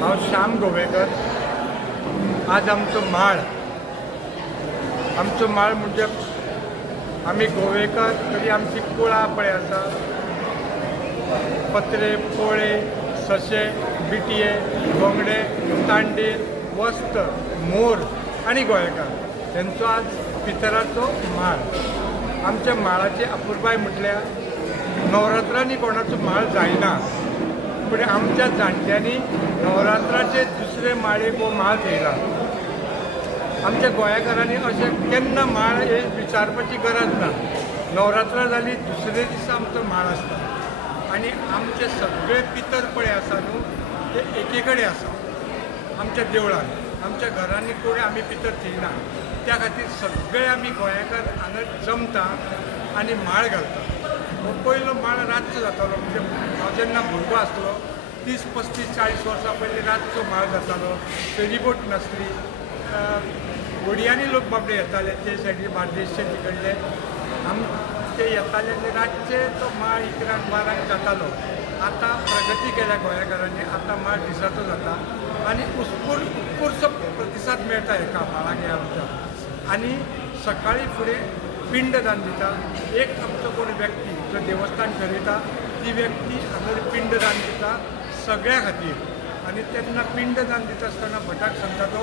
हांव श्याम गोवेकर। आज आमचो माळ म्हणजे आमी गोवेकर तरी आमची कुळा पळय आसा। पत्रे, पोळे, सशे, बिटये, गोंगडे, तांडेल, वस्त, मोर आणि गोंयकार हेंचो आज पितराचो माळ। आमच्या माळाची अपुरबाय म्हटल्यार नवरात्रांनी कोणाचो माळ जायना, पण आमच्या जाणट्यांनी नवरात्राचे दुसरे माळेक हो माळ थेयला। आमच्या गोंयकारांनी अशें केन्ना माळ हे विचारपाची गरज ना। नवरात्रां जाली दुसरे दिसा आमचो माळ आसता आनी आमचे सगळे पितर पळय आसा न्हू ते एके कडेन आसा आमच्या देवळान। आमच्या घरांनी कोणी आमी पितर थेयना, त्या खातीर सगळे आमी गोंयकार हांगा जमता आनी माळ घालता। हो पयलो माळ रातचो जातालो, म्हणजे हांव जेन्ना भुरगो आसलो 30-35-40 वर्सां पयलीं रातचो माळ जातालो। फेरीबोट नासली, व्हडयांनी लोक बाबडे येताले ते सायडीन बार्देशचे तिकडले आमचे येताले आनी रातचे तो माळ 11-12 जातालो। आतां प्रगती केल्या गोंयकारांनी, आतां माळ दिसाचो जाता आनी उत्स्फूर्त प्रतिसाद मेळटा एका माळाक हे आमच्या। आनी सकाळी फुडें पिंडदान दिता। एक आमचो कोण व्यक्ती जो देवस्थान ठरयता ती व्यक्ती हांगा पिंडदान दिता सगळ्या खातीर। आनी तेन्ना पिंडदान दिता आसतना भटाक सांगता तो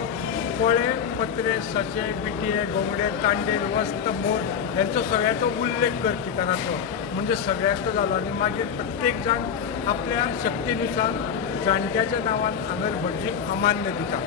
पोळे, पत्रे, सशे, बिटये, गोंगडे, तांडेल, वस्त, मोर हेंचो सगळ्याचो उल्लेख कर पितराचो, म्हणजे सगळ्याचो जालो। आनी मागीर प्रत्येक जाण आपल्या शक्तीनुसार जाणट्याच्या नांवान हांगा भटजीक अमान्य दिता।